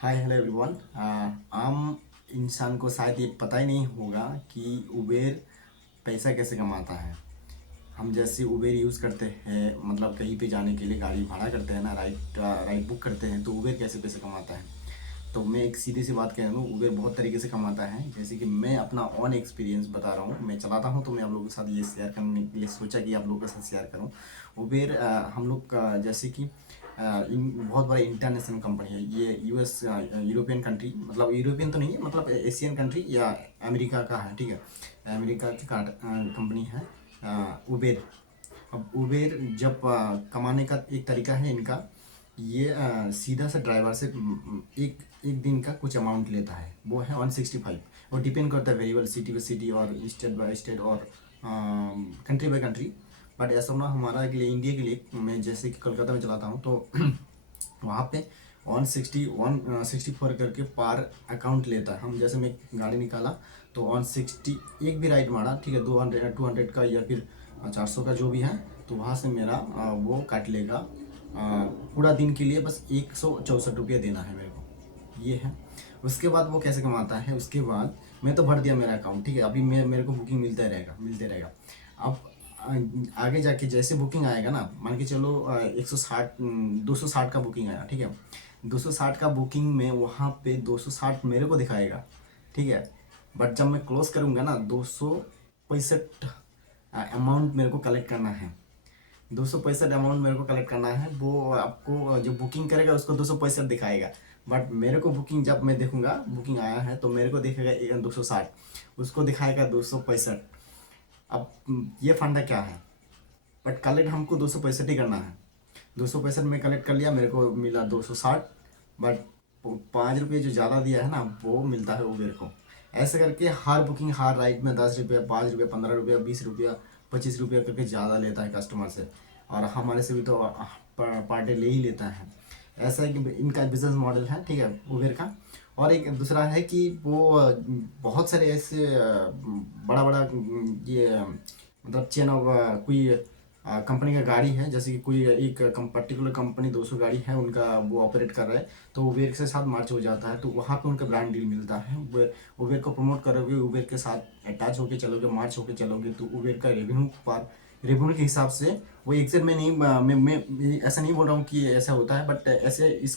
Hi hello everyone. आम इंसान को शायद ये पता ही नहीं होगा कि उबेर पैसा कैसे कमाता है। हम जैसे उबेर यूज़ करते हैं, मतलब कहीं पे जाने के लिए गाड़ी भाड़ा करते हैं ना, राइड बुक करते हैं, तो उबेर कैसे पैसे कमाता है। तो मैं एक सीधी सी बात कह रहा हूँ, उबेर बहुत तरीके से कमाता है। जैसे कि मैं अपना ऑन एक्सपीरियंस बता रहा हूँ, मैं चलाता हूँ, तो मैं आप लोगों के साथ ये शेयर करने के लिए सोचा कि आप लोगों के साथ शेयर करूँ। उबेर हम लोग जैसे कि बहुत बड़ा इंटरनेशनल कंपनी है ये। यूएस यूरोपियन कंट्री, मतलब यूरोपियन तो नहीं है, मतलब एशियन कंट्री या अमेरिका का है, ठीक है। अमेरिका की कंपनी है उबेर। अब उबेर जब कमाने का एक तरीका है इनका, ये सीधा सा ड्राइवर से एक एक दिन का कुछ अमाउंट लेता है, वो है 165। और डिपेंड करता है वेरिएबल सिटी बाई सिटी और स्टेट बाय स्टेट और कंट्री बाय कंट्री। बट ऐसा ना हमारा के लिए, इंडिया के लिए, मैं जैसे कि कोलकाता में चलाता हूँ, तो वहाँ पे 164 करके पर अकाउंट लेता है। हम जैसे मैं गाड़ी निकाला तो 160, एक भी राइड मारा, ठीक है, 200 का या फिर 400 का जो भी है, तो वहाँ से मेरा वो काट लेगा। पूरा दिन के लिए बस 164 रुपये देना है मेरे को, ये है। उसके बाद वो कैसे कमाता है, उसके बाद मैं तो भर दिया मेरा अकाउंट, ठीक है। अभी मेरे को बुकिंग मिलते रहेगा। अब आगे जाके जैसे बुकिंग आएगा ना, मान के चलो 160 260 का बुकिंग आया, ठीक है। 260 का बुकिंग में वहाँ पे 260 मेरे को दिखाएगा, ठीक है। बट जब मैं क्लोज करूँगा ना, 265 अमाउंट मेरे को कलेक्ट करना है। 265 अमाउंट मेरे को कलेक्ट करना है। वो आपको जो बुकिंग करेगा उसको 265 दिखाएगा। बट मेरे को बुकिंग, जब मैं देखूंगा बुकिंग आया है, तो मेरे को दिखेगा 260, उसको दिखाएगा 265। अब ये फंडा क्या है, बट कलेक्ट हमको 265 ही करना है। 265 में कलेक्ट कर लिया, मेरे को मिला 260। बट 5 रुपये जो ज़्यादा दिया है ना, वो मिलता है उबेर को। ऐसे करके हर बुकिंग, हर राइड में 10 रुपये, 5 रुपये, 15 रुपये, 20 रुपया, 25 रुपया करके ज़्यादा लेता है कस्टमर से। और हमारे से भी तो पर डे ले ही लेता है। ऐसा है कि इनका बिजनेस मॉडल है, ठीक है, उबेर का। और एक दूसरा है कि वो बहुत सारे ऐसे बड़ा बड़ा ये मतलब चेन ऑफ कोई कंपनी का गाड़ी है, जैसे कि कोई एक पर्टिकुलर कंपनी 200 गाड़ी है उनका, वो ऑपरेट कर रहा है, तो उबेर के साथ मार्च हो जाता है, तो वहाँ पे उनका ब्रांड डील मिलता है। उबेर को प्रमोट करोगे, उबेर के साथ अटैच होकर चलोगे, मार्च होकर चलोगे, तो उबेर का रेवेन्यू के हिसाब से वो एग्जैक्ट में नहीं, मैं ऐसा नहीं बोल रहा हूँ कि ऐसा होता है, बट ऐसे दिस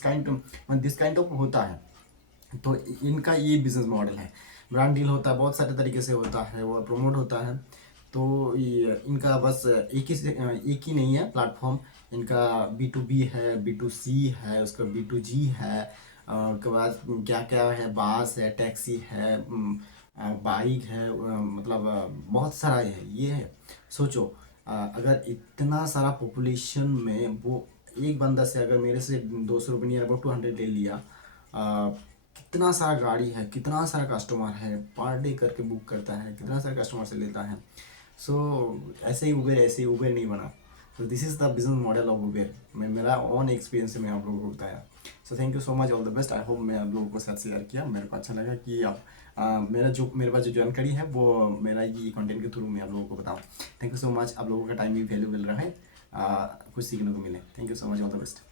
काइंड ऑफ होता है। तो इनका ये बिजनेस मॉडल है। ब्रांड डील होता है, बहुत सारे तरीके से होता है, वो प्रमोट होता है। तो ये इनका बस एक ही नहीं है प्लेटफॉर्म। इनका B2B है, B2C है, उसका B2G है। उसके बाद क्या क्या है, बास है, टैक्सी है, बाइक है, मतलब बहुत सारा है ये है। सोचो, अगर इतना सारा पॉपुलेशन में वो एक बंदा से, अगर मेरे से 200 रुपये नियर अबाउट 200 ले लिया, कितना सारा गाड़ी है, कितना सारा कस्टमर है, पर डे करके बुक करता है, कितना सारा कस्टमर से लेता है। सो ऐसे ही उबेर नहीं बना। तो this is the business model of Uber. मैं मेरा ऑन एक्सपीरियंस से मैं आप लोगों को बताया। So thank you so much, all the best. I hope मैं आप लोगों को साथ शेयर किया, मेरे को अच्छा लगा कि आप मेरे पास जो जानकारी है वो मेरा ये कंटेंट के थ्रू मैं आप लोगों को बताऊँ। थैंक यू सो मच, आप लोगों का टाइम भी वैल्यूबल रहे, कुछ सीखने को मिले। Thank you so much, all the best.